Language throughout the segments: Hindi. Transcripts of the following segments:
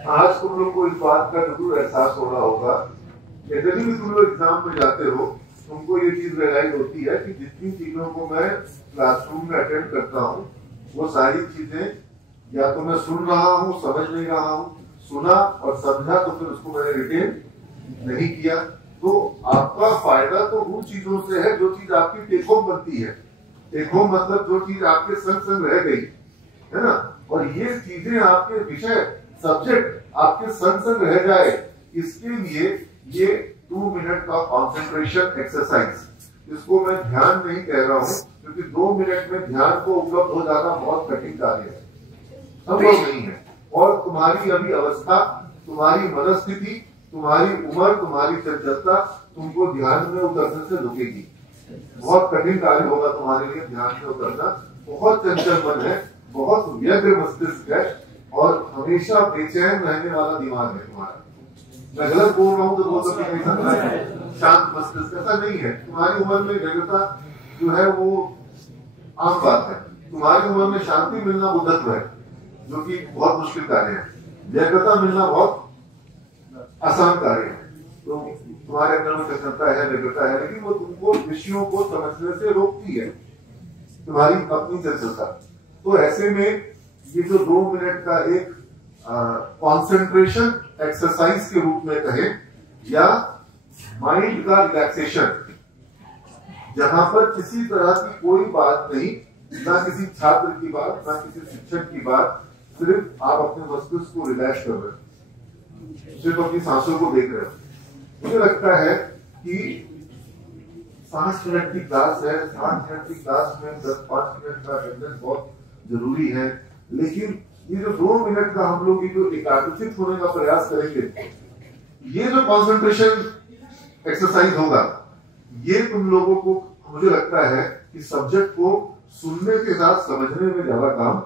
आज तुम लोग को इस बात का जरूर एहसास हो रहा होगा कि जब भी तुम लोग एग्जाम में जाते हो तुमको ये चीज रियलाइज होती है कि जितनी चीजों को मैं क्लासरूम में अटेंड करता हूँ वो सारी चीजें या तो मैं सुन रहा हूँ, समझ नहीं रहा हूँ, सुना और समझा तो फिर उसको मैंने रिटेन नहीं किया। तो आपका फायदा तो उन चीजों से है जो चीज आपकी टेक होम बनती है। टेक होम मतलब जो चीज आपके संग संग रह गई है ना, और ये चीजें आपके विषय सब्जेक्ट आपके संग संग रह जाए, इसके लिए ये 2 मिनट का कॉन्सेंट्रेशन एक्सरसाइज, इसको मैं ध्यान नहीं कह रहा हूँ क्योंकि 2 मिनट में ध्यान को उपलब्ध हो जाना बहुत कठिन कार्य है, संभव नहीं है। और तुम्हारी अभी अवस्था, तुम्हारी मनस्थिति, तुम्हारी उम्र, तुम्हारी चंचलता तुमको ध्यान में उतरने से रोकेगी। बहुत कठिन कार्य होगा तुम्हारे लिए ध्यान में उतरना। बहुत चंचल मन है, बहुत व्यग्र मस्तिष्क है और हमेशा बेचैन रहने वाला दिमाग है तुम्हारा। मैं गलत बोल रहा हूँ तो बोल सकते नहीं सकता है शांत मस्तिष्क, ऐसा नहीं है। तुम्हारी उम्र में व्यग्रता जो है वो आम बात है। तुम्हारी उम्र में शांति मिलना बुद्धत्व है, जो कि बहुत मुश्किल कार्य है। व्यग्रता मिलना बहुत आसान कार्य है। तो तुम्हारे अंदर में चंचलता है, व्यग्रता है, लेकिन वो तुमको विषयों को समझने से रोकती है, तुम्हारी अपनी चंचलता। तो ऐसे में ये जो 2 मिनट का एक कंसंट्रेशन एक्सरसाइज के रूप में कहे या माइंड का रिलैक्सेशन, जहां पर किसी तरह की कोई बात नहीं, ना किसी छात्र की बात, ना किसी शिक्षक की बात, सिर्फ आप अपने मस्तिष्क को रिलैक्स कर रहे हो, सिर्फ अपनी सांसों को देख रहे हो। मुझे लगता है कि 5 मिनट की क्लास है, 7 मिनट की क्लास में 10-5 मिनट का अटेंडेंस बहुत जरूरी है, लेकिन ये जो 2 मिनट का हम लोग जो एकाग्रचित होने का प्रयास करेंगे, ये जो कंसंट्रेशन एक्सरसाइज होगा, ये तुम लोगों को मुझे लगता है कि सब्जेक्ट को सुनने के साथ समझने में ज्यादा काम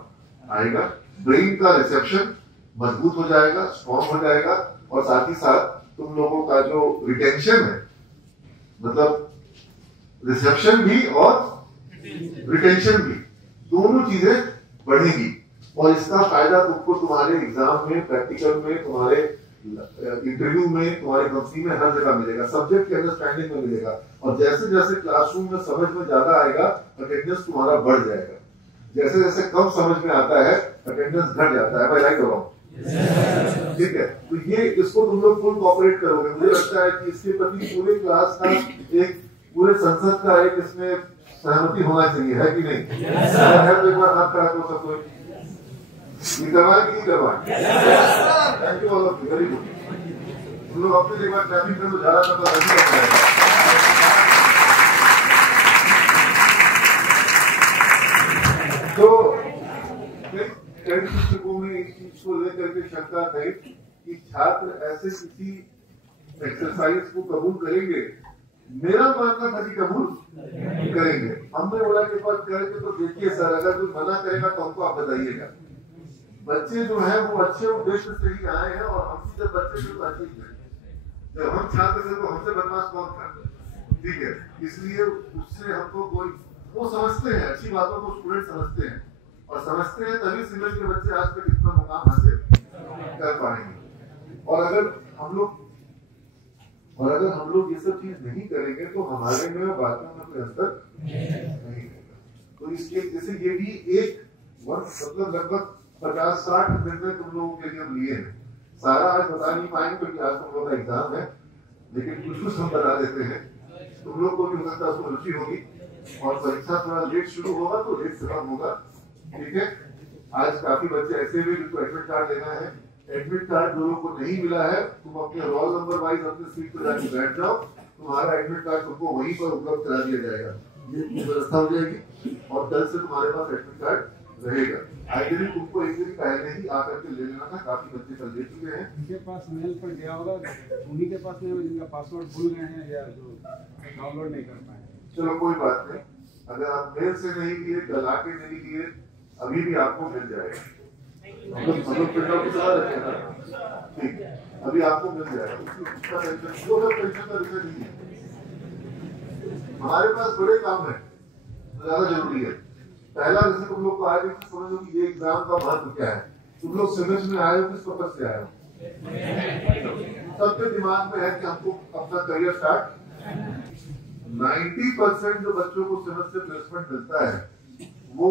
आएगा। ब्रेन का रिसेप्शन मजबूत हो जाएगा, स्ट्रॉन्ग हो जाएगा, और साथ ही साथ तुम लोगों का जो रिटेंशन है, मतलब रिसेप्शन भी और रिटेंशन भी, दोनों चीजें बढ़ेगी। और इसका फायदा तुमको तुम्हारे एग्जाम में, प्रैक्टिकल में, तुम्हारे इंटरव्यू में, तुम्हारी कंपनी में, हर जगह मिलेगा। सब्जेक्ट के अंडरस्टैंडिंग में मिलेगा, और जैसे जैसे क्लासरूम में समझ में ज्यादा आएगा, अटेंडेंस तुम्हारा बढ़ जाएगा। जैसे जैसे कम समझ में आता है, अटेंडेंस घट जाता है। मैं राइट हो रहा हूँ? ठीक है। तो ये इसको तुम लोग फुल कोऑपरेट करोगे। मुझे लगता है कि इसके प्रति पूरे क्लास का, एक पूरे संसद का एक इसमें सहमति होना चाहिए, है कि नहीं? है तो एक बार हाथ खड़ा कर सकते हो। करवाए कि नहीं करवाए? Thank you all of you, very good. तुम लोग अपने एक बार ट्रैफिक में तो जा रहा था, तो कई शिक्षकों में इस चीज को लेकर के शंका है कि छात्र ऐसे किसी एक्सरसाइज को कबूल करेंगे। मेरा मानना था कि कबूल करेंगे। हमने बोला कि बात करेंगे तो देखिए सर, अगर कोई मना करेगा तो हमको आप बताइएगा। बच्चे जो है वो अच्छे उद्देश्य से ही आए हैं, और हमसे जब बच्चे जो अच्छे हैं, जब हम छात्र थे तो हमसे बदमाश कौन था? ठीक है, इसलिए उससे हमको कोई, वो समझते हैं अच्छी बातों को, स्टूडेंट समझते हैं, और समझते हैं तभी सिविल के बच्चे आज तक इतना मुकाम हासिल कर पाएंगे। और अगर हम लोग ये सब चीज नहीं करेंगे तो हमारे में बातों में कोई असर नहीं होगा। तो इसके जैसे ये भी एक वर्ष, मतलब लगभग 50-60 निर्णय तुम लोगों के लिए हम लिए हैं। सारा आज बता नहीं पाएंगे क्योंकि आज तुम लोगों का एग्जाम है, लेकिन कुछ हम बता देते हैं। तुम लोग को भी हो सकता है उसमें रुचि होगी, और परीक्षा थोड़ा लेट शुरू होगा तो लेट खत्म होगा। ठीक है। आज काफी बच्चे ऐसे भी जिनको एडमिट कार्ड लेना है। एडमिट कार्ड जो लोगों को नहीं मिला है, तुम अपने रोल नंबर वाइज अपने सीट पर जाके बैठ जाओ, तुम्हारा एडमिट कार्ड तुमको वहीं पर उपलब्ध करा दिया जाएगा। ये व्यवस्था हो जाएगी, और कल से तुम्हारे पास एडमिट कार्ड रहेगा। आइडियली तुमको एक दिन पहले ही आकर के ले लेना था। काफी बच्चे कल ले चुके हैं। जिनके पास मेल पर गया होगा उन्हीं के पास नहीं होगा, जिनका पासवर्ड भूल गए हैं या जो डाउनलोड नहीं कर पाए। चलो कोई बात नहीं, अगर आप मेल से नहीं लिए, कल आके नहीं लिए, अभी भी आपको मिल जाएगा। हम लोग प्रिंट आउट की सलाह रखें ना, ठीक, अभी आपको मिल जाएगा। उसका टेंशन, वो सब टेंशन का विषय नहीं है। हमारे पास बड़े काम है, ज्यादा जरूरी है। पहला, जैसे तुम लोग को आए थे समझ लो कि ये एग्जाम का महत्व क्या है। तुम लोग समझ में आए हो, किस पर्पज से आए हो? सबके दिमाग में है कि हमको अपना करियर स्टार्ट। 90% जो बच्चों को सेमेस्टर प्लेसमेंट मिलता है वो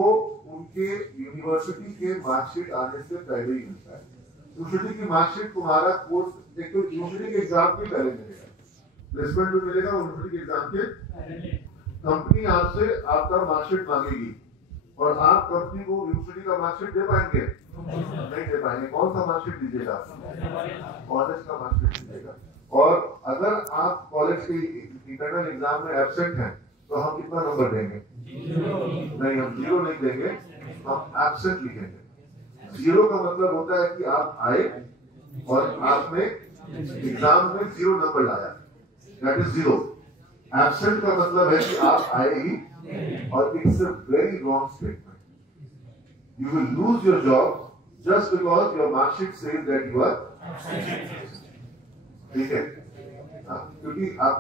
उनके यूनिवर्सिटी के मार्कशीट आने से पहले ही मिलता है। यूनिवर्सिटी की मार्कशीट तुम्हारा कोर्स एक तो यूनिवर्सिटी के एग्जाम के पहले मिलेगा, प्लेसमेंट जो मिलेगा यूनिवर्सिटी के एग्जाम के। कंपनी आपसे आपका मार्कशीट मांगेगी और आप कंपनी को यूनिवर्सिटी का मार्कशीट दे पाएंगे? नहीं दे पाएंगे। कौन सा मार्कशीट दीजिएगा? कॉलेज का मार्कशीट दीजिएगा। और अगर आप कॉलेज के इंटरनल एग्जाम में एब्सेंट हैं तो हम कितना नंबर देंगे? नहीं, हम 0 नहीं देंगे, हम एब्सेंट लिखेंगे। 0 का मतलब होता है कि आप आए और आपने एग्जाम में 0 नंबर लाया, दैट इज 0। एब्सेंट का मतलब है कि आप आए ही, और it's a very wrong statement. You will lose your job just because your marksheet says that you are. ठीक है, क्योंकि आप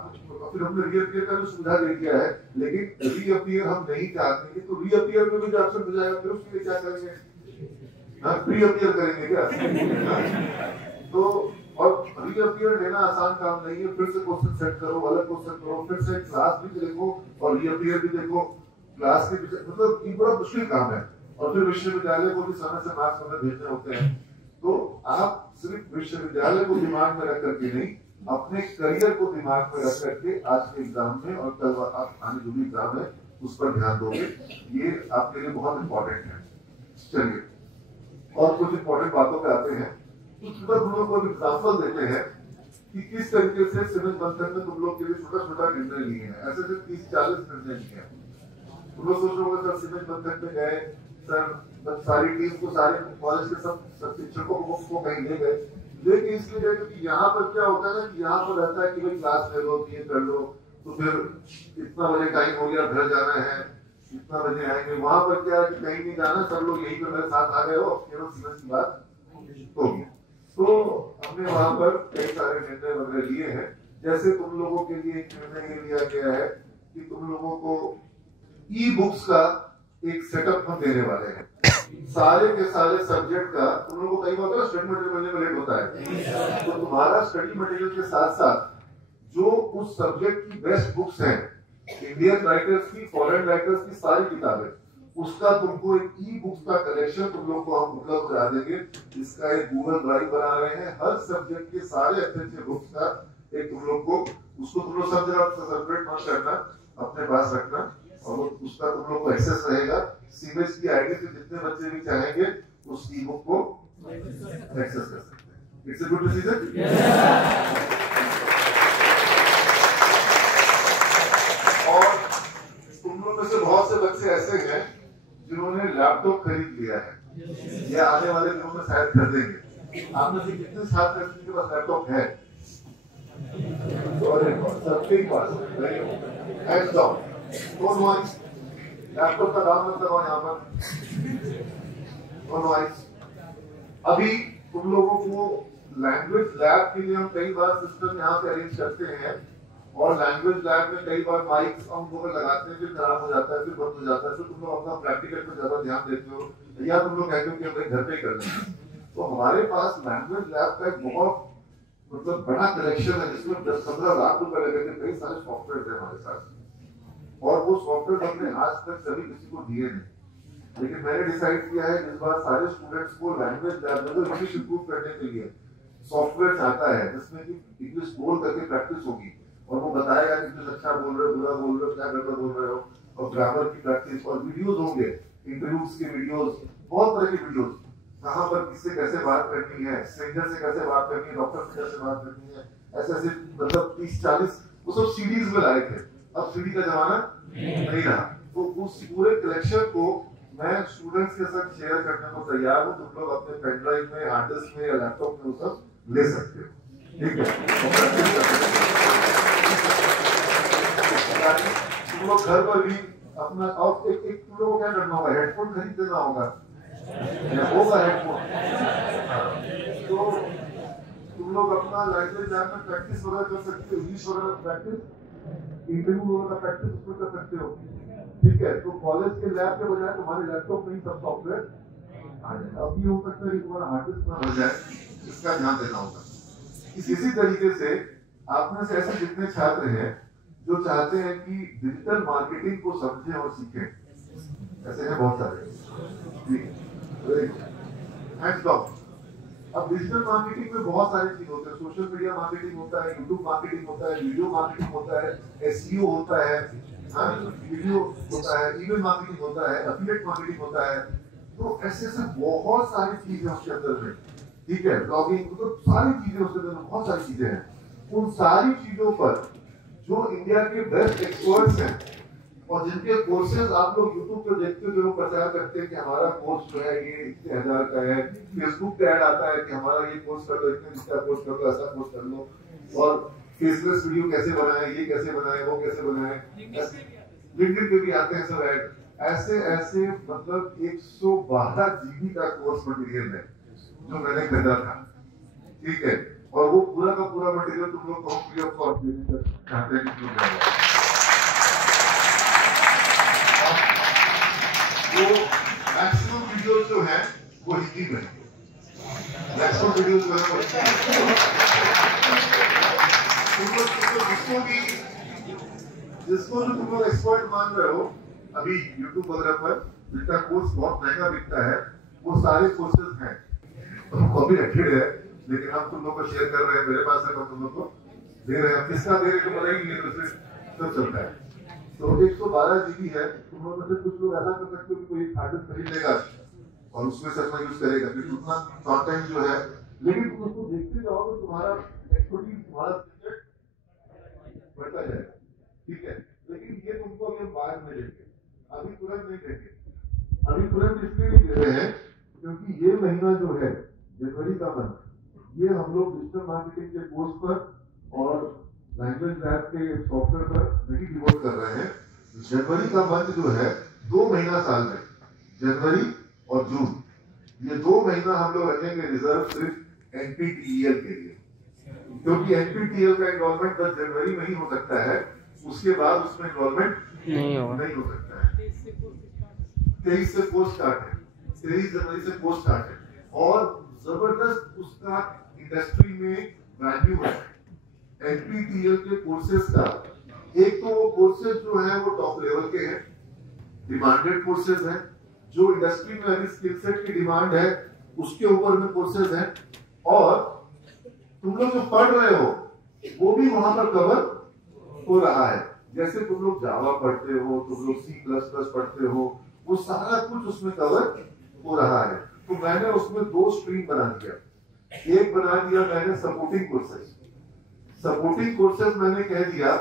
फिर हमने रीअपियर का भी सुविधा दे दिया है, लेकिन रीअपियर हम नहीं चाहते तो रीअपियर में भी जो ऑप्शन हो जाएगा फिर उसके लिए क्या करेंगे? रीअपियर करेंगे क्या? तो और रीअपियर लेना आसान काम नहीं है। फिर से क्वेश्चन सेट करो, अलग क्वेश्चन करो, फिर से क्लास भी देखो और रीअपियर भी देखो, क्लास के मतलब ये बड़ा मुश्किल काम है। और फिर विश्वविद्यालय को भी समय से मार्क्स हमें भेजने होते हैं। तो आप सिर्फ विश्वविद्यालय को दिमाग में रख करके नहीं, अपने करियर को दिमाग में रख करके आज के एग्जाम में और कल आप आने जो भी एग्जाम है उस पर ध्यान दोगे, ये आपके लिए बहुत इंपॉर्टेंट है। चलिए और कुछ इंपॉर्टेंट बातों पे आते हैं। कुछ तुम लोग को एग्जाम्पल देते हैं कि किस तरीके से सिविल बंधन में तुम लोग के लिए छोटा छोटा निर्णय लिए हैं। ऐसे से 30-40 निर्णय लिए हैं। तुम लोग सोच रहे होंगे सर सिविल बंधन में गए, सर सारी टीम को, सारे कॉलेज के सब शिक्षकों को कहीं ले गए, लेकिन इसलिए गए क्योंकि यहाँ पर क्या होता है ना कि यहाँ पर रहता है कि भाई क्लास ले लो, ये कर लो, तो फिर इतना बजे टाइम हो गया, घर जाना है, इतना बजे आएंगे। वहां पर क्या है कि कहीं नहीं जाना, सब लोग यही पर मेरे साथ आ गए हो, केवल सीमेंट की बात होगी। तो हमने वहां पर कई सारे निर्णय वगैरह लिए हैं। जैसे तुम लोगों के लिए एक निर्णय ये लिया गया है कि तुम लोगों को ई बुक्स का एक सेटअप हम देने वाले हैं। सारे के सारे सब्जेक्ट का तुम लोगों को कई बार स्टडी मटेरियल मिलने में लेट होता है, तो तुम्हारा स्टडी मटेरियल के साथ साथ जो उस सब्जेक्ट की बेस्ट बुक्स हैं, इंडियन राइटर्स की, फॉरेन राइटर्स की सारी किताबें, उसका तुमको एक ई बुक्स का कलेक्शन तुम लोग को हम उपलब्ध करा देंगे। इसका एक गूगल ड्राइव बना रहे हैं, हर सब्जेक्ट के सारे अच्छे बुक्स का एक तुम लोग को, उसको तुम लोग सब जगह सेपरेट मत करना, अपने पास रखना, और उसका तुम लोग को एक्सेस रहेगा। सीमेंस की आईडी से जितने बच्चे भी चाहेंगे उस ई बुक को एक्सेस कर सकते हैं। It's a good decision. और तुम लोग में से बहुत से बच्चे ऐसे हैं जिन्होंने लैपटॉप खरीद लिया है, या आने वाले दिनों में शायद खरीदेंगे। आप में से कितने छात्र हैं जिनके पास लैपटॉप है? सबके पास लैपटॉप का दाम मत लगाओ यहाँ पर। अभी तुम लोगों को लैंग्वेज लैब के लिए हम कई बार सिस्टम यहाँ पे अरेंज करते हैं, और लैंग्वेज लैब में कई बार माइक्स हम लोग लगाते हैं, फिर खराब हो जाता है, फिर बंद हो जाता है, फिर तुम लोग अपना प्रैक्टिकल पे ज्यादा ध्यान देते हो, या तुम लोग कहते हो कि हमें घर पे कर लेंगे। तो हमारे पास लैंग्वेज लैब का एक बहुत मतलब बड़ा कलेक्शन है, जिसमें 10-15 लाख रुपए लगे थे। कई सारे सॉफ्टवेयर थे हमारे साथ, और वो सॉफ्टवेयर हमने आज तक कभी किसी को दिए नहीं। लेकिन मैंने डिसाइड किया है इस बार सारे स्टूडेंट्स को लैंग्वेज लैब में इंग्लिश इंप्रूव करने के लिए सॉफ्टवेयर चाहता है, जिसमें कि इंग्लिश बोल करके प्रैक्टिस होगी, और वो बताएगा कि इंग्लिश अच्छा बोल रहे हो, बुरा बोल रहे हो, क्या गड़बड़ बोल रहे हो, और ग्रामर की प्रैक्टिस, और वीडियोज होंगे, इंटरव्यूज के वीडियोज, बहुत तरह के वीडियोज, कहाँ पर किससे कैसे बात करनी है, स्ट्रेंजर से कैसे बात करनी है, डॉक्टर से कैसे बात करनी है, ऐसे ऐसे मतलब 30-40 वो सब सीडीज में लाए थे। अब सीडी का जमाना नहीं रहा, तो उस पूरे कलेक्शन को मैं स्टूडेंट्स के साथ शेयर करने को तैयार हूँ। तुम लोग अपने पेन ड्राइव में, हार्ड डिस्क में या लैपटॉप में वो सब ले सकते हो, ठीक है? तुम लोग घर पर भी अपना, और एक तुम लोगों को क्या करना होगा, हेडफोन खरीद देना होगा हेडफोन। तो तुम लोग अपना लैंग्वेज लैब में प्रैक्टिस वगैरह कर सकते हो, इंग्लिश वगैरह प्रैक्टिस, इंटरव्यू वगैरह प्रैक्टिस उसमें कर सकते हो, ठीक है? तो कॉलेज के लैब के बजाय तुम्हारे लैपटॉप में ही सब सॉफ्टवेयर आ जाए। अब ये हो सकता है कि तुम्हारा हार्ड डिस्क ना भर जाए, इसका ध्यान देना होगा। इसी तरीके से आप में से ऐसे जितने छात्र हैं जो चाहते हैं कि डिजिटल मार्केटिंग को समझें और सीखें, ऐसे हैं बहुत सारे, ठीक है। अब डिजिटल मार्केटिंग में बहुत सारी चीज होते हैं, सोशल मीडिया मार्केटिंग होता है, यूट्यूब मार्केटिंग होता है, वीडियो मार्केटिंग होता है, एसईओ होता है, वीडियो होता है, ईमेल मार्केटिंग होता है, एफिलिएट मार्केटिंग होता है। तो ऐसे ऐसे बहुत सारी चीजें उसके अंदर में, ठीक है, ब्लॉगिंग, तो सारी चीजें उसके अंदर में बहुत सारी चीजें हैं। उन सारी चीजों पर जो इंडिया के बेस्ट एक्सपर्ट्स हैं और जिनके कोर्सेज आप लोग यूट्यूब पर देखते हो, जो प्रचार करते हैं कि हमारा कोर्स जो है ये इतने हजार का है, फेसबुक पे ऐड आता है कि हमारा ये कोर्स कर लो, इतना कोर्स कर लो, ऐसा कोर्स कर लो, और फेसलेस वीडियो कैसे बनाए, ये कैसे बनाए, वो कैसे बनाए, लिंक्डइन पे भी आते हैं सब ऐड। ऐसे ऐसे मतलब 112 GB का कोर्स मटेरियल है जो मैंने खरीदा था, ठीक है, और वो पूरा का पूरा मटेरियल तुम लोग को फ्री ऑफ कॉस्ट देने चाहते हैं कि वो मैक्सिमम वीडियोस जो है वो हिंदी में, मैक्सिमम वीडियोस जो है वो जिसको जो तुम लोग एक्सपर्ट मान रहे हो अभी यूट्यूब वगैरह पर, जिनका कोर्स बहुत महंगा बिकता है, वो सारे कोर्सेज हैं, कॉपी रखेड है, लेकिन हम तुम लोग को शेयर कर रहे हैं, मेरे पास है, तुम लोग को दे रहे हैं, किसका दे रहे हैं पता ही नहीं, तो सब चलता है। तो 112 GB है, तुम लोग में से कुछ लोग ऐसा कर सकते हो कि कोई हार्ड खरीद लेगा और उसमें से अपना यूज करेगा, क्योंकि उतना कंटेंट जो है, लेकिन तुम उसको देखते जाओगे तुम्हारा एक्सपर्टीज, तुम्हारा सब्जेक्ट बढ़ता जाएगा, ठीक है। लेकिन ये तुमको अभी हम बाद में देंगे, अभी तुरंत नहीं देंगे। अभी तुरंत इसलिए नहीं दे रहे हैं क्योंकि ये महीना जो है जनवरी का मंथ, ये हम लोग डिजिटल मार्केटिंग के कोर्स पर और लैंग्वेज लैब के सॉफ्टवेयर पर नहीं डिवोट कर रहे हैं। जनवरी का मंथ जो है 2 महीना साल में, जनवरी और जून, ये 2 महीना हम लोग रखेंगे रिजर्व सिर्फ एनपीटीईएल के लिए, क्योंकि एनपीटीईएल का एनरोलमेंट 10 जनवरी में ही हो सकता है, उसके बाद उसमें एनरोलमेंट नहीं हो सकता है। 23 से कोर्स स्टार्ट है, 23 जनवरी से कोर्स स्टार्ट है, और जबरदस्त उसका इंडस्ट्री में वैल्यू है एनपीटीईएल के कोर्सेज का। एक तो वो कोर्सेज जो है वो टॉप लेवल के हैं, डिमांडेड कोर्सेज हैं, जो इंडस्ट्री में अभी स्किल सेट की डिमांड है उसके ऊपर में कोर्सेज हैं, और तुम लोग जो पढ़ रहे हो वो भी वहां पर कवर हो रहा है। जैसे तुम लोग जावा पढ़ते हो, तुम लोग C++ पढ़ते हो, वो सारा कुछ उसमें कवर हो रहा है। तो मैंने उसमें 2 स्ट्रीम बना दिया, एक बना दिया मैंने सपोर्टिंग कोर्सेज। सपोर्टिंग कोर्सेज मैंने कह दिया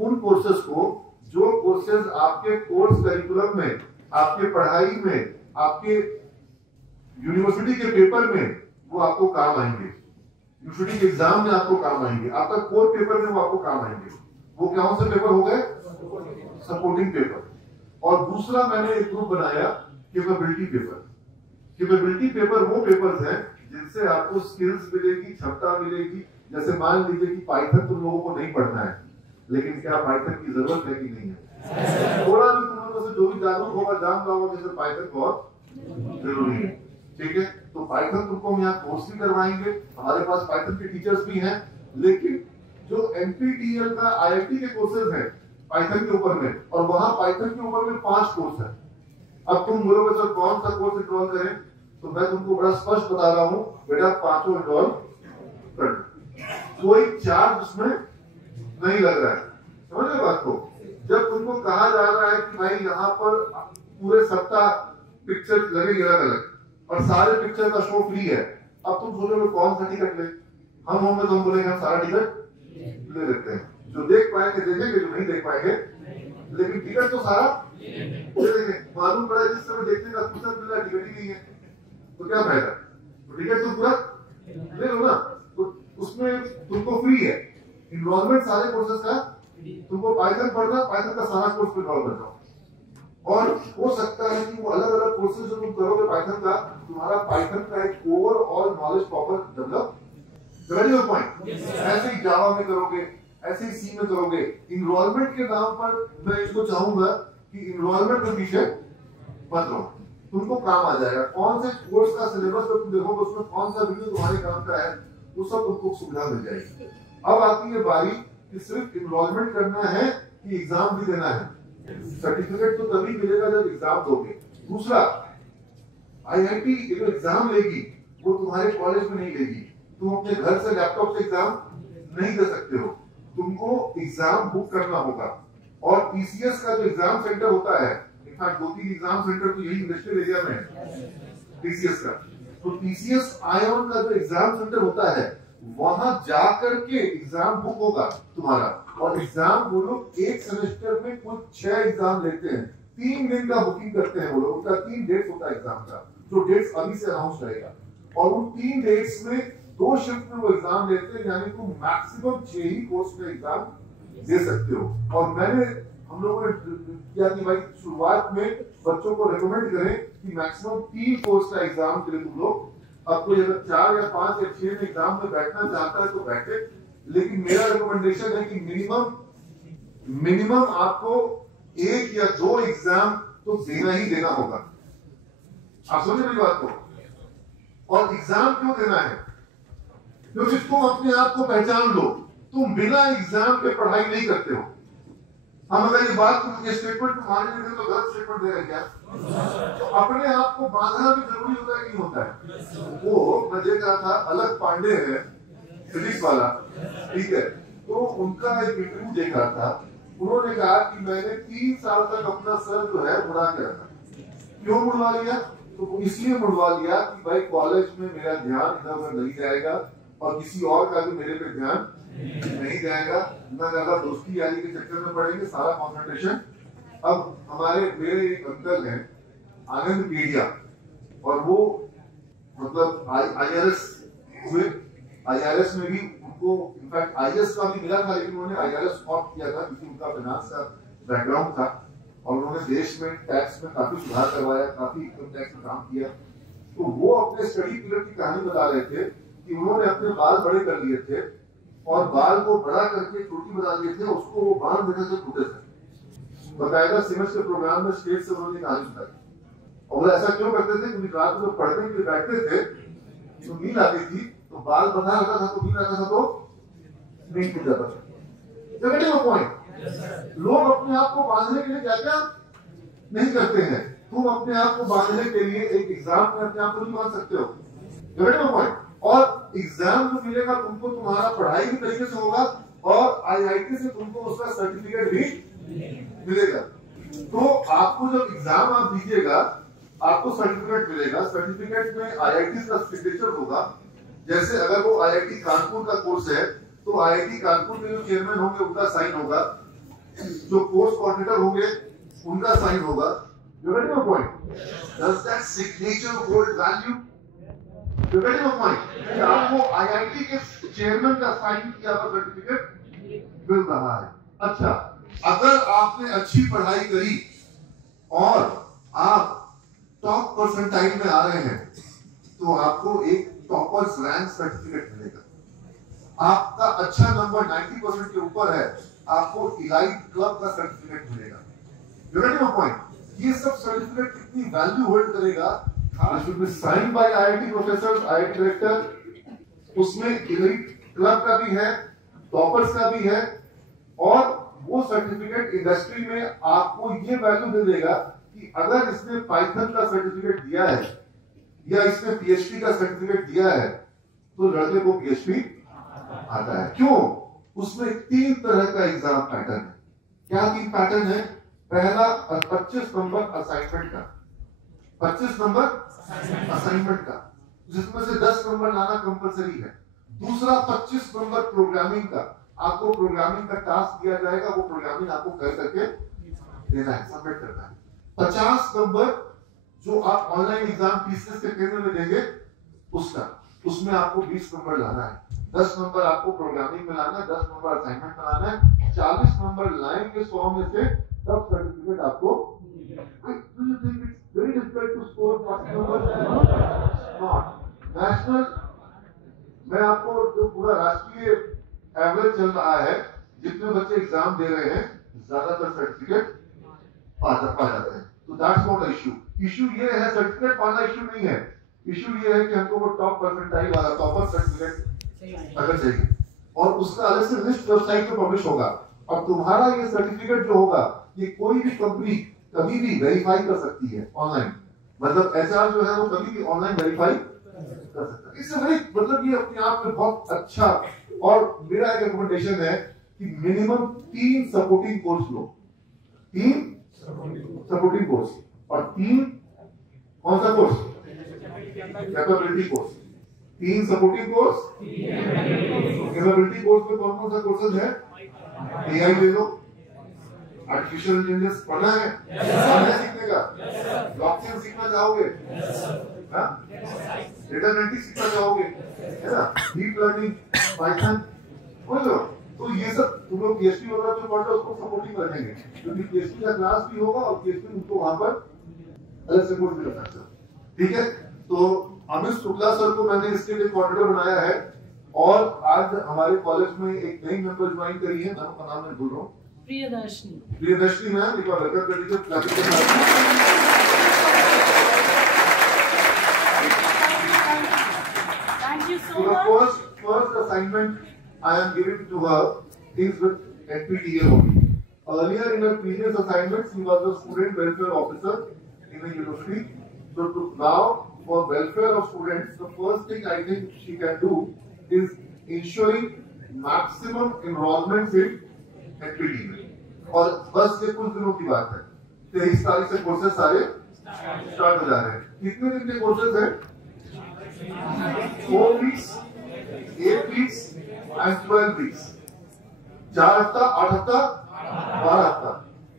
उन कोर्सेज को जो कोर्सेज आपके कोर्स करिकुलम में, आपके पढ़ाई में, आपके यूनिवर्सिटी के पेपर में वो आपको काम आएंगे, यूनिवर्सिटी के एग्जाम में आपको काम आएंगे, आपका कोर पेपर में वो आपको काम आएंगे। वो कौन से पेपर हो गए? Supporting paper. और दूसरा मैंने एक ग्रुप बनाया कैपेबिलिटी पेपर। कैपेबिलिटी पेपर वो पेपर्स हैं जिनसे आपको स्किल्स मिलेगी, क्षमता मिलेगी। जैसे मान लीजिए कि पाइथन तुम लोगों को नहीं पढ़ना है, लेकिन क्या पाइथन की जरूरत है कि नहीं है? थोड़ा भी तुम लोगों से जो भी जागरूक होगा जान रहा होगा जैसे पाइथन बहुत जरूरी है, ठीक है। तो पाइथन तुमको हम यहाँ कोर्स भी करवाएंगे, हमारे पास पाइथन के टीचर्स भी हैं, लेकिन जो एनपीटीईएल का आईआईटी के कोर्सेज हैं पाइथन के ऊपर में, और वहां पाइथन के ऊपर में 5 कोर्स है। अब तुम बोलोगे सर कौन सा कोर्स इनरोल करें, तो मैं तुमको बड़ा स्पष्ट बता रहा हूँ, बेटा 5 इनरोल कर, कोई चार्ज उसमें नहीं लग रहा है, समझ रहे बात को। जब तुमको कहा जा रहा है कि भाई यहाँ पर पूरे सप्ताह पिक्चर लगेगी अलग अलग और सारे पिक्चर का शो फ्री है, अब तुम बोलोगे कौन सा टिकट ले, हम होंगे तो हम बोलेंगे हम सारा टिकट ले लेते हैं, जो देख पाएंगे देखेंगे, जो नहीं देख पाएंगे, लेकिन टिकट तो सारा ले लेंगे। मालूम पड़ा जिस समय देखने का फुर्सत मिल रहा टिकट ही नहीं है, तो क्या फायदा? तो टिकट तो पूरा ले लो ना, तो उसमें तुमको फ्री है इनरोलमेंट सारे कोर्सेज का। तुमको पाइथन पढ़ना, पाइथन का सारा कोर्स पे इनरोल कर जाओ, और हो सकता है कि वो अलग अलग कोर्सेज जो तुम करोगे पाइथन का, तुम्हारा पाइथन का एक ओवरऑल नॉलेज प्रॉपर डेवलप करेगा पॉइंट। ऐसे ही जावा में करोगे, ऐसे ही सी में करोगे। इनरोलमेंट के नाम पर मैं इसको चाहूंगा कि इनरोलमेंट के पीछे मत रहो, तुमको काम आ जाएगा। कौन से कोर्स का सिलेबस तो तुम देखोगे उसमें कौन सा वीडियो तुम्हारे काम का है, वो सब तुमको सुविधा मिल जाएगी। अब आती है बारी कि सिर्फ इनरोलमेंट करना है कि एग्जाम भी देना है। सर्टिफिकेट तो तभी मिलेगा जब एग्जाम दोगे। दूसरा, आईआईटी जो एग्जाम लेगी वो तुम्हारे कॉलेज में नहीं लेगी। तुम अपने घर से लैपटॉप से एग्जाम नहीं दे सकते हो, तुमको एग्जाम बुक करना होगा। और टीसीएस का जो एग्जाम सेंटर होता है, इनफैक्ट 2-3 एग्जाम सेंटर तो यही इंडस्ट्रियल एरिया में है टीसीएस का। तो टीसीएस आईओन का जो एग्जाम सेंटर होता है वहां जाकर के एग्जाम बुक होगा तुम्हारा। और एग्जाम वो लोग एक सेमेस्टर में कुल 6 एग्जाम लेते हैं। 3 दिन का बुकिंग करते हैं वो लोग। उनका 3 डेट्स होता है एग्जाम का, जो डेट्स अभी से अनाउंस करेगा। और उन 3 डेट्स में 2 शिफ्ट में वो एग्जाम लेते हैं, यानी तुम मैक्सिमम 6 ही कोर्स में एग्जाम दे सकते हो। और मैंने हम लोगों ने किया कि भाई शुरुआत में बच्चों को रेकमेंड करें कि मैक्सिमम 3 कोर्स का एग्जाम के लिए तुम लोग, अब कोई अगर 4 या 5 या 6 में एग्जाम में बैठना चाहता है तो बैठे, लेकिन मेरा रिकमेंडेशन है कि मिनिमम आपको 1 या 2 एग्जाम तो देना ही देना होगा। आप समझे मेरी बात को? और एग्जाम क्यों देना है? क्योंकि तुम अपने आप को पहचान लो, तुम बिना एग्जाम के पढ़ाई नहीं करते हो। हम अगर ये बात ये स्टेटमेंट तुम्हारे लिए तो गलत स्टेटमेंट दे रहे हैं क्या? तो अपने आप को बांधना भी जरूरी होता है कि नहीं होता है? वो मैं देख रहा था, अलग पांडे है फिजिक्स वाला, ठीक है, तो उनका एक इंटरव्यू देख रहा था। उन्होंने कहा कि मैंने 3 साल तक अपना सर जो है मुड़ा के रखा। क्यों मुड़वा लिया? तो इसलिए मुड़वा लिया कि भाई कॉलेज में मेरा ध्यान इधर उधर नहीं जाएगा और किसी और का भी मेरे पे ध्यान नहीं जाएगा, ना ज्यादा दोस्ती यारी के चक्कर में पड़ेंगे, सारा कंसंट्रेशन। अब मेरे एक अंकल हैं आनंद केडिया, और वो मतलब आईआरएस हुए। आईआरएस में भी उनको इनफैक्ट आईएएस का भी मिला था, लेकिन उन्होंने आईआरएस ऑप्ट किया था क्योंकि उनका फाइनेंस का बैकग्राउंड था। और उन्होंने देश में टैक्स में काफी सुधार करवाया, काफी इनकम टैक्स में काम किया। तो वो अपने स्टडी पीरियड की कहानी बता रहे थे कि उन्होंने अपने बाल बड़े कर लिए थे और बाल को बड़ा करके चोटी बना लिए थे, उसको वो बांध देने से टूटे थे। बकायदा सिमस के प्रोग्राम में स्टेज से उन्होंने कहानी सुनाई। और वो ऐसा क्यों करते थे? क्योंकि रात में पढ़ने के लिए बैठते थे तो नींद आती थी, तो बाल बंधा रहता था, तो नींद आता था तो नींद टूट जाता था। पॉइंट, लोग अपने आप को बांधने के लिए क्या क्या नहीं करते हैं। तुम अपने आप को बांधने के लिए एक एग्जाम में अपने आप को नहीं बांध सकते हो। पॉइंट। और एग्जाम जो मिलेगा तुमको, तुम्हारा पढ़ाई भी तरीके से होगा और आईआईटी से तुमको उसका सर्टिफिकेट भी मिलेगा। तो आपको जब एग्जाम आप दीजिएगा आपको सर्टिफिकेट मिलेगा। सर्टिफिकेट में आईआईटी का सिग्नेचर होगा। जैसे अगर वो आईआईटी कानपुर का कोर्स है तो आईआईटी कानपुर के जो चेयरमैन होंगे उनका साइन होगा, जो कोर्स कोऑर्डिनेटर होंगे उनका साइन होगा। Point, does that signature hold value? Point, आपको आईआईटी के चेयरमैन का साइन किया हुआ सर्टिफिकेट मिल रहा है। अच्छा, अगर आपने अच्छी पढ़ाई करी और आप टॉप परसेंटाइल में आ रहे हैं तो आपको एक टॉपर्स रैंक सर्टिफिकेट मिलेगा। आपका अच्छा नंबर 90% के ऊपर है, आपको इलाइट क्लब का सर्टिफिकेट मिलेगा। पॉइंट, ये सब सर्टिफिकेट कितनी वैल्यू होल्ड करेगा? Sign by IIT professor, IIT director, उसमें इलाइट क्लब का भी है, टॉपर्स का भी है। और वो सर्टिफिकेट इंडस्ट्री में आपको ये वैल्यू दे देगा कि अगर इसने पाइथन का सर्टिफिकेट दिया है या इसने पीएचडी का सर्टिफिकेट दिया है तो लड़के को पीएचडी आता है। क्यों? उसमें 3 तरह का एग्जाम पैटर्न है। क्या 3 पैटर्न है? पहला 25 नंबर असाइनमेंट का, 25 नंबर असाइनमेंट का, जिसमें से 10 नंबर लाना कंपलसरी है। दूसरा 25 नंबर प्रोग्रामिंग का, आपको प्रोग्रामिंग का टास्क दिया जाएगा, वो प्रोग्रामिंग आपको कर करके देना है, सबमिट करना है। 50 नंबर जो आप ऑनलाइन एग्जाम टीसीएस के केंद्र में देंगे उसका, उसमें आपको 20 नंबर लाना है। 10 नंबर आपको प्रोग्रामिंग में लाना है, 10 नंबर असाइनमेंट में लाना है। 40 नंबर लाएंगे 100 में से, तब सर्टिफिकेट आपको। Do you think it's very difficult to score 40 numbers? Not. National, मैं आपको जो पूरा राष्ट्रीय एवरेज चल रहा है, जितने बच्चे एग्जाम दे रहे हैं ज्यादातर सर्टिफिकेट पा जाते हैं। तो दैट्स नॉट इशू। इशू ये है, सर्टिफिकेट पाना इशू नहीं है, इशू ये है कि हमको वो टॉप परसेंटाइल वाला टॉपर सर्टिफिकेट अगर चाहिए, और उसका अलग से लिस्ट वेबसाइट पे पब्लिश होगा। और तुम्हारा ये सर्टिफिकेट जो होगा ये कोई भी कंपनी कभी भी वेरीफाई कर सकती है ऑनलाइन, मतलब एचआर जो है वो कभी भी ऑनलाइन वेरीफाई कर सकता है। इससे भाई मतलब ये अपने आप में बहुत अच्छा। और मेरा एक रिकमेंडेशन है कि मिनिमम 3 सपोर्टिंग कोर्स लो, 3 सपोर्टिंग कोर्स, और 3 कौन सा course, capability course, 3 supporting course. Capability course में कौन कौन सा कोर्सेज है, एआई ले लो, आर्टिफिशियल इंटेलिजेंस पढ़ना है, सीखने का, ब्लॉकचेन सीखना चाहोगे, डेटा एनालिटिक्स सीखना चाहोगे, है ना, डीप लर्निंग, पाइथन, बोलो तो ये सब तुम लोग पीएचडी वगैरह जो पढ़ रहे हो उसको सपोर्टिंग रखेंगे, क्योंकि पीएचडी का क्लास भी होगा और पीएचडी उनको वहां पर अलग से कोर्स मिल सकता है। ठीक है, तो अमित शुक्ला सर को मैंने इसके लिए कोऑर्डिनेटर बनाया है, और आज हमारे कॉलेज में एक नई मेंबर ज्वाइन करी है, मैं उनका नाम नहीं भूल रहा हूँ, प्रियदर्शनी मैम, एक बार वेलकम कर दीजिए। So the first assignment I am giving to her is with NPTEL only. Earlier in her previous assignments, she was a student welfare officer in a university. So now, for welfare of students, the first thing I think she can do is ensuring maximum enrollment in NPTEL. और बस ये कुछ दिनों की बात है, 23 तारीख से कोर्सेज सारे स्टार्ट हो जा रहे हैं। कितने दिन के कोर्सेज हैं? 4 weeks, 8 weeks and 12 weeks। 4 हफ्ता, 8 हफ्ता, 12 हफ्ता।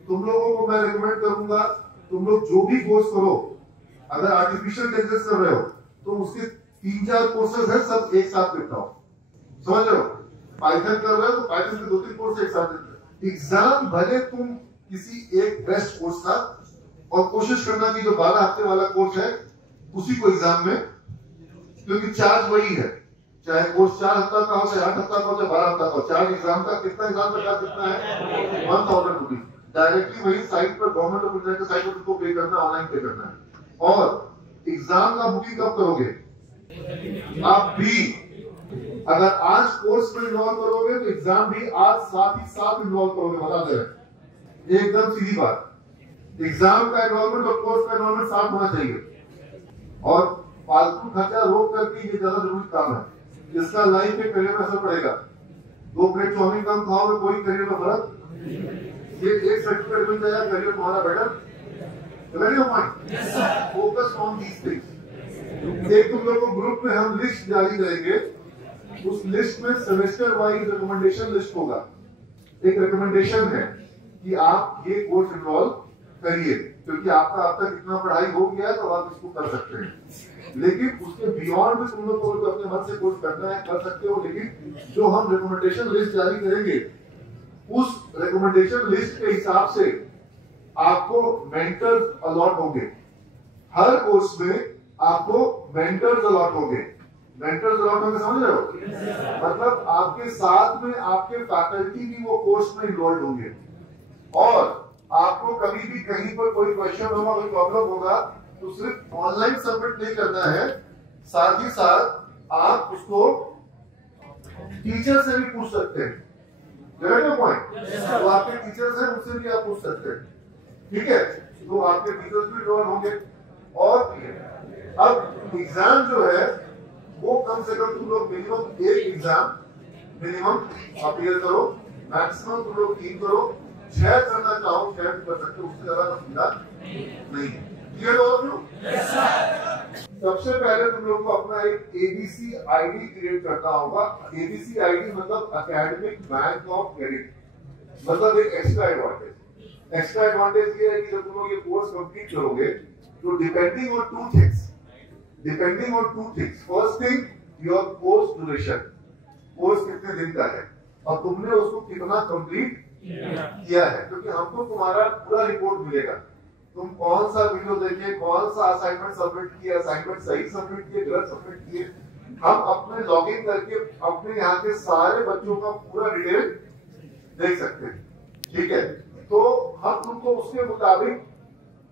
तुम लोगों को मैं रिकमेंड करूंगा, तुम लोग जो भी कोर्स करो, अगर आर्टिफिशियल इंटेलिजेंस कर रहे हो तो उसके 3-4 कोर्सेज है, सब एक साथ निपटाओ, समझ रहे हो? पाइथन कर रहे हो तो पाइथन के 2-3 कोर्स एक साथ निपटाओ। एग्जाम भले तुम किसी एक बेस्ट कोर्स का, और कोशिश करना कि जो 12 हफ्ते वाला कोर्स है उसी को एग्जाम में, क्योंकि चार्ज वही है, चाहे कोर्स 4 हफ्ता का हो, चाहे 8 हफ्ता का हो, चाहे 12 हफ्ता का हो, चार्ज एग्जाम का कितना, एग्जाम का चार्ज कितना है, 1000 रुपीज। डायरेक्टली वही साइट पर, गवर्नमेंट ऑफ इंडिया के साइट पर तुमको पे करना है, ऑनलाइन पे करना है। और एग्जाम का बुकिंग कब करोगे? आप भी अगर आज कोर्स में इन्वॉल्व करोगे तो एग्जाम भी आज साथ ही साथ इन्वॉल्व करोगे, बता दे रहे, एकदम सीधी बात। एग्जाम का इन्वॉल्वमेंट और कोर्स का इन्वॉल्वमेंट साथ होना चाहिए। और फालतू खर्चा रोक करके ये ज्यादा जरूरी काम है, इसका लाइफ में करियर में असर पड़ेगा। 2 प्लेट चाउमीन कम खाओगे, कोई करियर में फर्क, ये एक सर्टिफिकेट मिल जाएगा, करियर तुम्हारा better. Focus on these things. एक तुम लोगों को ग्रुप में हम लिस्ट जारी करेंगे, उस लिस्ट में सेमेस्टर वाइज रिकमेंडेशन लिस्ट होगा। एक रिकमेंडेशन है कि आप ये कोर्स इन्वॉल्व करिए, क्योंकि आपका अब तक इतना पढ़ाई हो गया है तो आप इसको कर सकते हैं। लेकिन उसके बियॉन्ड भी तुम लोग को तो अपने मन से कोर्स करना है, कर सकते हो। लेकिन जो हम रिकमेंडेशन लिस्ट जारी करेंगे, उस रिकमेंडेशन लिस्ट के हिसाब से आपको मेंटर्स अलॉट होंगे। हर कोर्स में आपको मेंटर्स अलॉट होंगे। मेंटर्स अलॉट होंगे, समझ रहे हो? मतलब आपके साथ में आपके फैकल्टी भी वो कोर्स में इन्वॉल्व होंगे, और आपको कभी भी कहीं पर कोई क्वेश्चन होगा, कोई प्रॉब्लम होगा, तो सिर्फ ऑनलाइन सबमिट नहीं करना है, साथ ही साथ आप उसको टीचर से भी पूछ सकते हैं। पॉइंट, तो आपके टीचर्स हैं, उनसे भी आप पूछ सकते हैं। ठीक है, तो आपके टीचर्स भी इन्वॉल्व होंगे। और अब एग्जाम जो है वो कम से कम तुम लोग मिनिमम एक एग्जाम मिनिमम अपीयर करो, मैक्सिमम तुम लोग 3 करो। 6 करना चाहो 6 भी कर सकते हो, उससे ज्यादा सुविधा नहीं है। क्लियर हो आप लोग? सबसे पहले तुम लोग को अपना एक एबीसी आईडी क्रिएट करना होगा। एबीसी आईडी मतलब एकेडमिक बैंक ऑफ क्रेडिट, मतलब एक एक्स्ट्रा एडवांटेज। एक्स्ट्रा एडवांटेज ये है कि जब तुम लोग ये कोर्स कंप्लीट करोगे तो depending on 2 things, first thing your course duration, course कितने दिन का है और तुमने उसको कितना कंप्लीट किया है, क्योंकि हमको तुम्हारा पूरा रिपोर्ट मिलेगा। तुम कौन सा वीडियो देखे, कौन सा असाइनमेंट सबमिट किया, असाइनमेंट सही सबमिट किए, गलत सबमिट किए, हम अपने लॉगिन करके अपने यहाँ के सारे बच्चों का पूरा डिटेल देख सकते हैं। ठीक है, तो हम तुमको उसके मुताबिक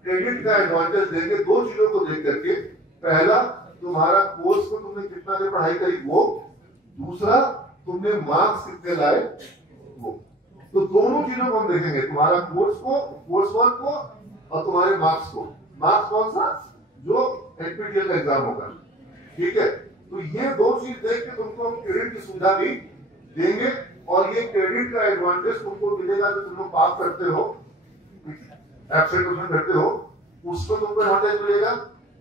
क्रेडिट का एडवांटेज देंगे दो चीजों को देख करके। पहला, तुम्हारा कोर्स को तुमने कितना देर पढ़ाई करी वो, दूसरा तुमने मार्क्स कितने लाए वो। तो दोनों चीजों को हम देखेंगे, तुम्हारा कोर्स वर्क को और तुम्हारे मार्क्स को। मार्क्स कौन सा? जो एनपीटीईएल का एग्जाम होगा, ठीक है। तो ये दो चीज देख के तुमको हम क्रेडिट की सुविधा भी देंगे, और ये क्रेडिट का एडवांटेज तुमको मिलेगा जो तुम लोग पास करते हो, एब्सेंट करते हो, उसको तुमको एडवांटेज मिलेगा।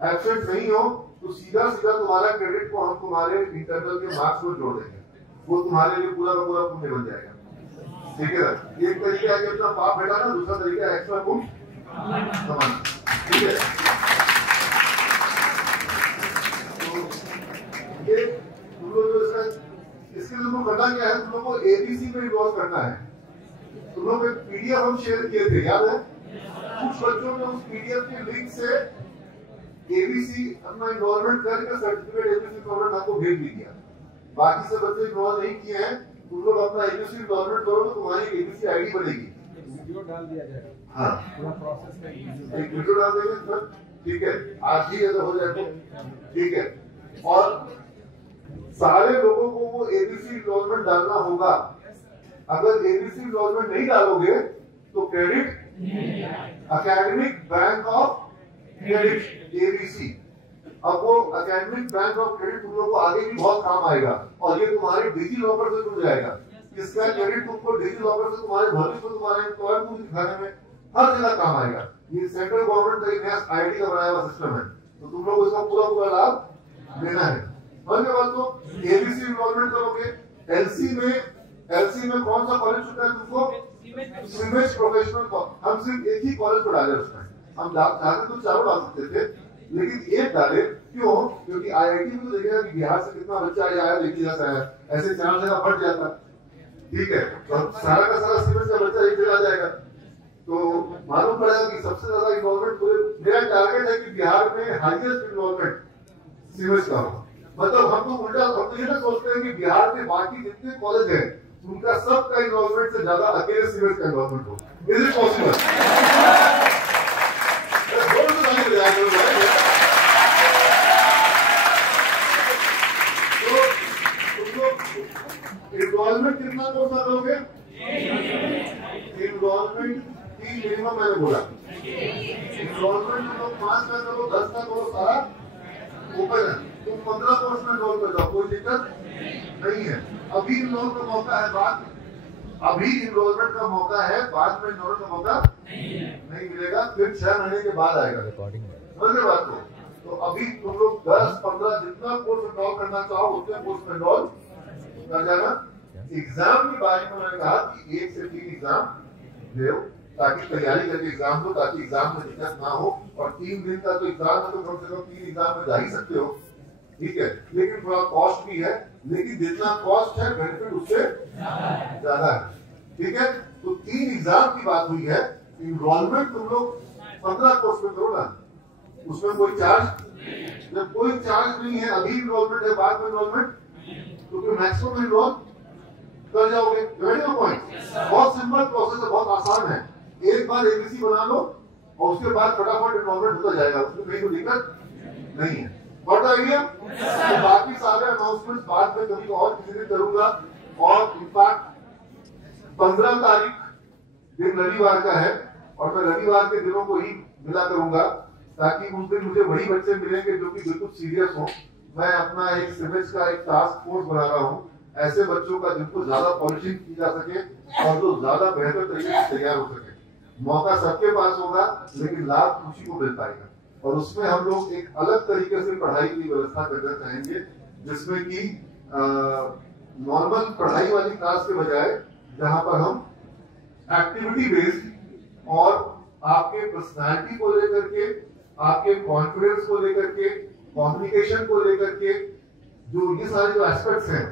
एब्सेंट नहीं हो तो सीधा सीधा तुम्हारा क्रेडिट को हम तुम्हारे इंटरनल के मार्क्स में जोड़ देंगे, वो तुम्हारे लिए पूरा का पूरा पुण्य बन जाएगा, ठीक है। एक तरीका है कि अपना पाप हटाना, दूसरा तरीका है एक्स्ट्रा पुण्य कमाना, ठीक है। तो ये तुम लोग जो इसके लिए तुमको करना क्या है, तुम लोग को एबीसी में इन्वॉल्व करना है। तुम लोग एक पीडीएफ हम शेयर किए थे, याद है? कुछ बच्चों ने उस पीडीएफ के लिंक से एबीसी अपना इन्वॉल्वमेंट करके सर्टिफिकेट एबीसी इन्वॉल्वमेंट आपको भेज भी दिया। बाकी से बच्चे इन्वॉल्व नहीं किए हैं, तुम लोग अपना एबीसी इन्वॉल्वमेंट करो तो तुम्हारी एबीसी आईडी बनेगी। वीडियो डाल दिया जाएगा, हाँ पूरा प्रोसेस का एक वीडियो डाल देंगे सर, ठीक है। आज ही ऐसा हो जाए तो ठीक है। और सारे लोगों को वो एबीसी इन्वॉल्वमेंट डालना होगा। अगर एबीसी इन्वॉल्वमेंट नहीं डालोगे तो credit academic bank of credit ABC, अब वो एकेडमिक बैंक ऑफ क्रेडिट तुम लोग को आगे भी बहुत काम आएगा, और ये तुम्हारे डिजी लॉकर से जुड़ जाएगा। इसका क्रेडिट तुमको डिजी लॉकर से तुम्हारे भविष्य में तुम्हारे एम्प्लॉयर को दिखाने में हर जगह काम आएगा। ये सेंट्रल गवर्नमेंट का एक नया आईडी का बनाया हुआ सिस्टम है, तो तुम लोग इसका पूरा लाभ लेना है। उसके बाद तो एबीसी इन्वॉल्वमेंट करोगे। एलसी में कौन सा कॉलेज चुनना है तुमको? सीमेज प्रोफेशनल कॉलेज। हम सिर्फ एक ही कॉलेज को डाले उसमें, हम चाहते तो चारों डाल सकते थे, लेकिन एक डाले। क्यों? क्योंकि आईआईटी में तो देखेगा कि बिहार से कितना बच्चा आया, देखिए जाता है, ऐसे 4 जगह बढ़ जाता, ठीक है। तो सारा का सारा सीमेज का बच्चा एक जगह आ जाएगा, तो मालूम पड़ेगा कि सबसे ज्यादा इन्वॉल्वमेंट पूरे। मेरा टारगेट है कि बिहार में हाईएस्ट इन्वॉल्वमेंट सीमेज का हो। मतलब हम तो उल्टा, हम तो ये ना सोचते हैं कि बिहार में बाकी जितने कॉलेज हैं उनका सबका इन्वॉल्वमेंट से ज्यादा अकेले सीमेज का इन्वॉल्वमेंट हो। Is it possible? इन्वॉल्वमेंट कितना कोर्स करोगे? इन्वॉल्वमेंट की मिनिमम मैंने बोला, इन्वॉल्वमेंट तुम 5 का करो, 10 का करो, सारा ओपन है। तुम 15 कोर्स में इन्वॉल्व कर जाओ, कोई दिक्कत नहीं है। अभी इन्वॉल्व का मौका है, बाद अभी इन्वॉल्वमेंट का मौका है, बाद में इन्वॉल्व का मौका नहीं मिलेगा, फिर 6 महीने के बाद आएगा रिकॉर्डिंग। समझ गए बात को? तो अभी तुम लोग 10-15 जितना कोर्स इन्वॉल्व करना चाहो उतने कोर्स में इन्वॉल्व कर जाना। एग्जाम की बारे में मैंने कहा कि 1 से 3 एग्जाम दो, ताकि तैयारी करके एग्जाम दो, ताकि एग्जाम में दिक्कत ना हो। और 3 दिन का तो एग्जाम है, तो कम से कम 3 एग्जाम में जा ही सकते हो, ठीक है। लेकिन थोड़ा कॉस्ट भी है, लेकिन जितना कॉस्ट है बेनिफिट उससे ज्यादा है, ठीक है। तो 3 एग्जाम की बात हुई है। इनरोलमेंट तुम लोग 15 कोर्स में करो ना, उसमें कोई चार्ज, जब कोई चार्ज नहीं है, अभी इनरोलमेंट है, बाद में इनरोलमेंट, तो फिर मैक्सिमम इनरोल कर जाओगे। पॉइंट बहुत सिंपल प्रोसेस है, बहुत आसान है। एक बार एबीसी बना लो और उसके बाद फटाफट इनरोलमेंट होता जाएगा, उसमें कहीं कोई दिक्कत नहीं है। बट आइडिया, तो बाकी सारे अनाउंसमेंट बाद में कभी और किसी दिन करूंगा। और इनफैक्ट 15 तारीख दिन रविवार का है, और मैं रविवार के दिनों को ही मिला करूंगा, ताकि उस दिन मुझे वही बच्चे मिलेंगे जो कि बिल्कुल सीरियस हो। मैं अपना एक सीमेज का एक टास्क फोर्स बना रहा हूँ, ऐसे बच्चों का जिनको ज्यादा पॉलिशिंग की जा सके और जो ज्यादा बेहतर तरीके से तैयार हो सके। मौका सबके पास होगा, लेकिन लाभ उसी को मिल पाएगा। और उसमें हम लोग एक अलग तरीके से पढ़ाई की व्यवस्था करना चाहेंगे, जिसमें कि नॉर्मल पढ़ाई वाली क्लास के बजाय जहां पर हम एक्टिविटी बेस्ड और आपके पर्सनालिटी को लेकर के, आपके कॉन्फिडेंस को लेकर के, कम्युनिकेशन को लेकर के, जो ये सारे जो एस्पेक्ट्स हैं,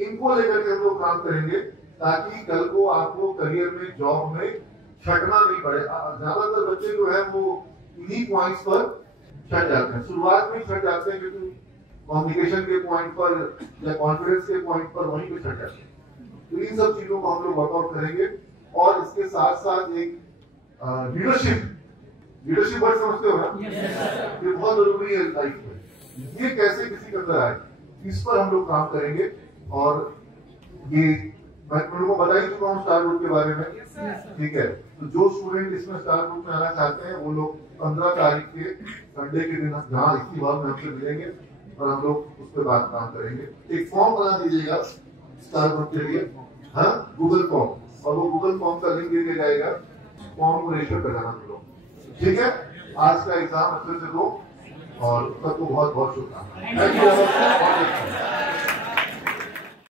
इनको लेकर के हम लोग काम करेंगे, ताकि कल को आपको करियर में, जॉब में छटना नहीं पड़े। ज्यादातर बच्चे जो है वो इन्हीं पॉइंट्स पर छट जाते हैं, शुरुआत में छट जाते हैं, क्योंकि कम्युनिकेशन के पॉइंट पर या कॉन्फिडेंस के पॉइंट पर वहीं पे छट जाते हैं। तो इन सब चीजों को हम लोग वर्कआउट करेंगे। और इसके साथ साथ एक लीडरशिप लीडरशिप वर्ड समझते हो ना? ये बहुत जरूरी है लाइफ में। ये कैसे किसी के अंदर आए, इस पर हम लोग काम करेंगे। और ये मैं तुम लोगों को बता ही चुका हूँ स्टार ग्रुप के बारे में, ठीक है। तो जो स्टूडेंट इसमें स्टार ग्रुप में आना चाहते हैं वो लोग 15 तारीख के संडे के दिन जहाँ इसी हॉल में हमसे मिलेंगे और हम लोग उस पर बात काम करेंगे। एक फॉर्म बना दीजिएगा स्टार ग्रुप के लिए, हाँ, गूगल फॉर्म, और वो गूगल फॉर्म का लिंक दे दिया जाएगा, फॉर्म को रजिस्टर कर जाना तुम लोग, ठीक है। आज का एग्जाम अच्छे से दो और सबको बहुत बहुत शुभकामनाएं।